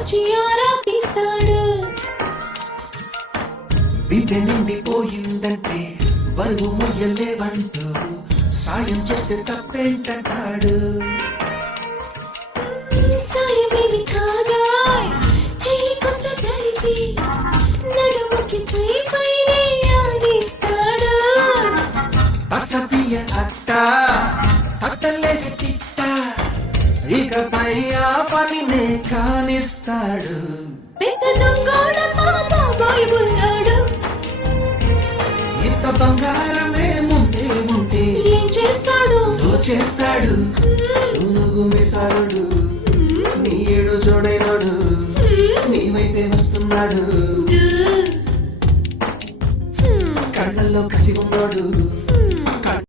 వచ్చి ఆరా తీస్తాడు. బిడ్డ నిండిపోయిందంటే బరువు మొయ్యలేవంటూ సాయం చేస్తే తప్పేంటంటాడు. సాయమేమి కాదా చెయ్యి కొత్త జరిపి నడుముకి పైనే ఆడిస్తాడు. అసతీయ అట్ట అట్టలేక తిట్ట ఇకపై ఆ పనినే కానిస్తాడు. పెద్ద దొంగోడ పాప బాయ్ ఇంత బంగారమే ముందే ఉంటే ఏం చేస్తాడు? దోచేస్తాడు. నువ్వు మిసారుడు నీ ఏడు జోడైనడు నీ వైపే వస్తున్నాడు. కళ్ళల్లో కసి ఉన్నాడు.